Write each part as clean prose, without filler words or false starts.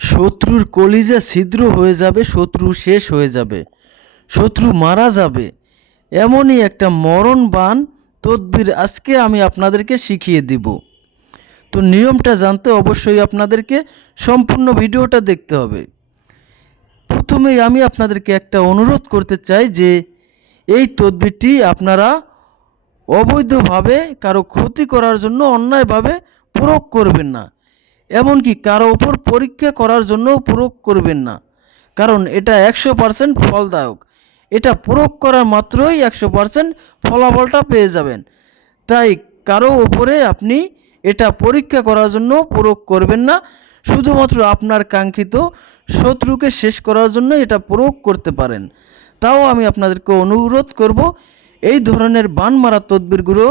শত্রুর কলিজা ছিদ্র হয়ে যাবে, শত্রু শেষ হয়ে যাবে, শত্রু মারা যাবে, এমনই একটা মরণবান তদবির আজকে আমি আপনাদেরকে শিখিয়ে দিব। তো নিয়মটা জানতে অবশ্যই আপনাদেরকে সম্পূর্ণ ভিডিওটা দেখতে হবে। প্রথমেই আমি আপনাদেরকে একটা অনুরোধ করতে চাই যে এই তদবিরটি আপনারা অবৈধভাবে কারো ক্ষতি করার জন্য অন্যায়ভাবে প্রয়োগ করবেন না, এমনকি কারো ওপর পরীক্ষা করার জন্যও প্রয়োগ করবেন না, কারণ এটা 100% ফলদায়ক। এটা প্রয়োগ করার মাত্রই 100% ফলাফলটা পেয়ে যাবেন। তাই কারো ওপরে আপনি এটা পরীক্ষা করার জন্য প্রয়োগ করবেন না, শুধুমাত্র আপনার কাঙ্ক্ষিত শত্রুকে শেষ করার জন্য এটা প্রয়োগ করতে পারেন। তাও আমি আপনাদেরকে অনুরোধ করব এই ধরনের বান মারা তদবিরগুলো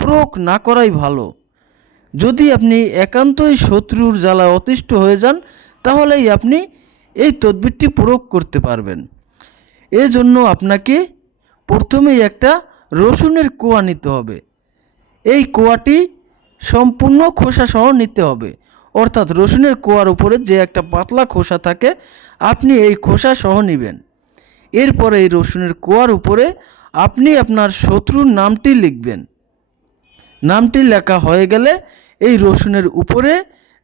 প্রয়োগ না করাই ভালো। যদি আপনি একান্তই শত্রুর জ্বালায় অতিষ্ঠ হয়ে যান তাহলেই আপনি এই তদবিরটি প্রয়োগ করতে পারবেন। এজন্য আপনাকে প্রথমেই একটা রসুনের কোয়া নিতে হবে। এই কোয়াটি সম্পূর্ণ খোসা সহ নিতে হবে, অর্থাৎ রসুনের কোয়ার উপরে যে একটা পাতলা খোসা থাকে আপনি এই খোসা সহ নেবেন। এরপরে এই রসুনের কোয়ার উপরে আপনি আপনার শত্রুর নামটি লিখবেন। নামটি লেখা হয়ে গেলে এই রসুনের উপরে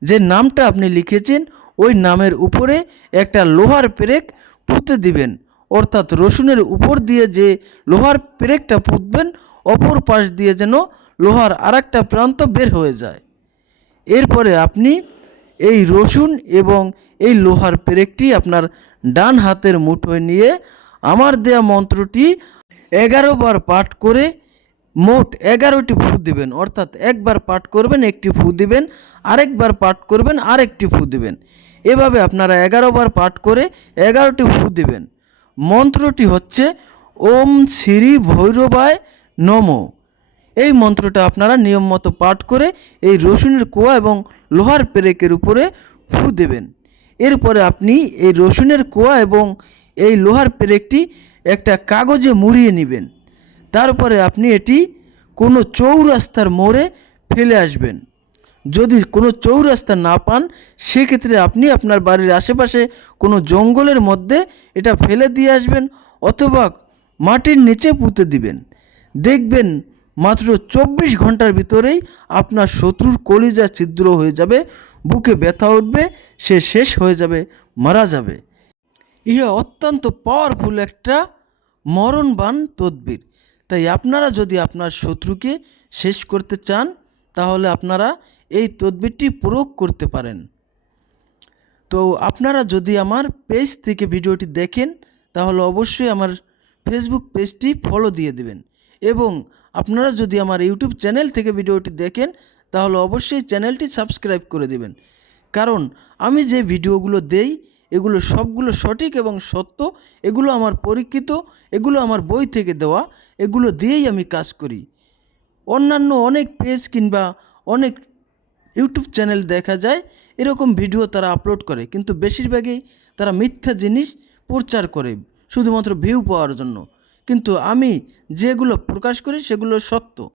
যে নামটা আপনি লিখেছেন ওই নামের উপরে একটা লোহার পেরেক পুঁতে দিবেন, অর্থাৎ রসুনের উপর দিয়ে যে লোহার পেরেকটা পুঁতবেন অপর পাশ দিয়ে যেন লোহার আরেকটা প্রান্ত বের হয়ে যায়। এরপরে আপনি এই রসুন এবং এই লোহার পেরেকটি আপনার ডান হাতের মুঠোয় নিয়ে আমার দেয়া মন্ত্রটি 11 বার পাঠ করে মোট 11টি ফু দিবেন, অর্থাৎ একবার পাঠ করবেন একটি ফু দিবেন, আরেকবার পাঠ করবেন আরেকটি ফু দিবেন। এভাবে আপনারা 11 বার পাঠ করে 11টি ফু দিবেন। মন্ত্রটি হচ্ছে ওম শ্রী ভৈরবায় নমঃ। এই মন্ত্রটা আপনারা নিয়ম মতো পাঠ করে এই রসুনের কোয়া এবং লোহার পেরেকের উপরে ফু দেবেন। এরপরে আপনি এই রসুনের কোয়া এবং এই লোহার পেরেকটি একটা কাগজে মুড়িয়ে নেবেন। তারপরে আপনি এটি কোনো চৌরাস্তার মোড়ে ফেলে আসবেন। যদি কোনো চৌরাস্তা না পান সেক্ষেত্রে আপনি আপনার বাড়ির আশেপাশে কোনো জঙ্গলের মধ্যে এটা ফেলে দিয়ে আসবেন, অথবা মাটির নিচে পুঁতে দিবেন। দেখবেন মাত্র 24 ঘন্টার ভিতরেই আপনার শত্রুর কলিজা ছিদ্র হয়ে যাবে, বুকে ব্যথা উঠবে, সে শেষ হয়ে যাবে, মারা যাবে। ইহা অত্যন্ত পাওয়ারফুল একটা মরণবান তদবির। তাই আপনারা যদি আপনার শত্রুকে শেষ করতে চান তাহলে আপনারা এই তদবিরটি প্রয়োগ করতে পারেন। তো আপনারা যদি আমার পেজ থেকে ভিডিওটি দেখেন তাহলে অবশ্যই আমার ফেসবুক পেজটি ফলো দিয়ে দেবেন, এবং আপনারা যদি আমার ইউটিউব চ্যানেল থেকে ভিডিওটি দেখেন তাহলে অবশ্যই চ্যানেলটি সাবস্ক্রাইব করে দেবেন, কারণ আমি যে ভিডিওগুলো দেই এগুলো সবগুলো সঠিক এবং সত্য। এগুলো আমার পরীক্ষিত, এগুলো আমার বই থেকে দেওয়া, এগুলো দিয়েই আমি কাজ করি। অন্যান্য অনেক পেজ কিংবা অনেক ইউটিউব চ্যানেল দেখা যায় এরকম ভিডিও তারা আপলোড করে, কিন্তু বেশিরভাগই তারা মিথ্যা জিনিস প্রচার করে শুধুমাত্র ভিউ পাওয়ার জন্য। কিন্তু আমি যেগুলো প্রকাশ করি সেগুলো সত্য।